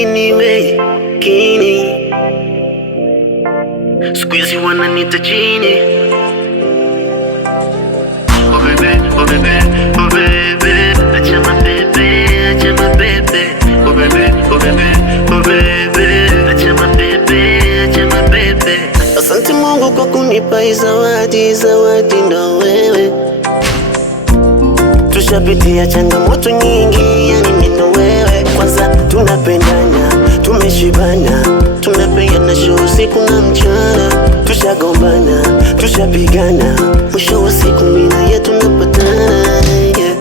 kiniwe kini, siku hizi wananiita jini. Oh bebe, oh bebe, oh bebe, acha mabebe, acha mabebe. Oh bebe, oh bebe, oh bebe, acha mabebe, acha mabebe. Asante Mungu kwa kunipa hii zawadi, zawadi ndo wewe. Tushapitia changamoto nyingi, yani mimi na wewe. Kwanza tunapendana, tumeshibana, tunapeana show usiku na mchana. Tushagombana, tushapigana, mwisho wa siku mimi na yeye tunapatana, yeah.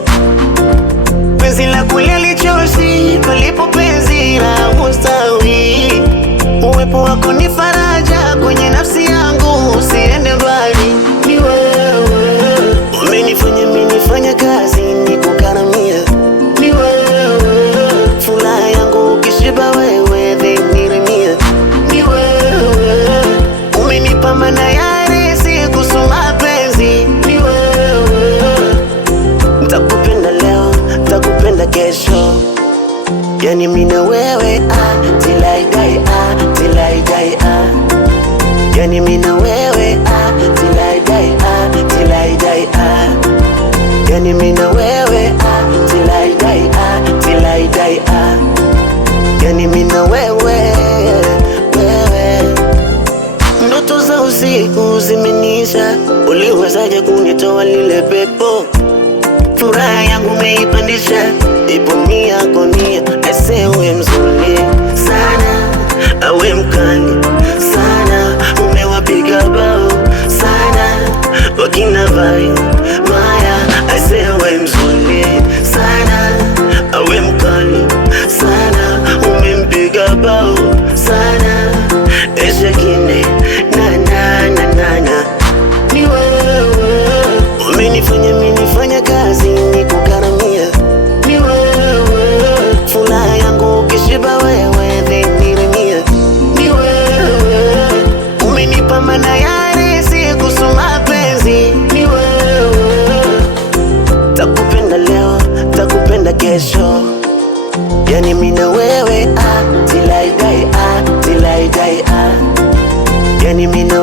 Penzi la kweli lichoshi, palipo penzi la ustawi. Uwepo wako ni faraja kwenye nafsi yangu, usiende mbali. Ni wewe umenifanya mimi nifanye kazi nikukaramia. Ni wewe furaha yangu, ukishiba wewe then nirimia. Ni wewe umenipa maana ya riziki kusoma penzi. Ni wewe nitakupenda leo, nitakupenda kesho, yani mimi na wewe till I die, till I die, yani mimi na wewe till I die, till I die, yani mimi na wewe till I die, till I die, yani mimi na wewe. Ndoto za usiku zimenisha, uliwezaje kunitoa lile pepo? Furaha yangu umeipandisha, ipo nia yako nia. Ese uwe mzuri sana, awe mkali sana, umewapiga bao sana wakina vai maya. Ese uwe mzuri sana, awe mkali sana, umempiga bao sana. Eshe kine na na na na na. Ni wewe umenifanya mimi nifanye kazi nikukaramia. Ni wewe furaha yangu, ukishiba wewe then nirimia. Ni wewe umenipa maana ya riziki kusoma penzi. Ni wewe takupenda leo, takupenda kesho, yani mimi na wewe till I die, till I die, yani mimi na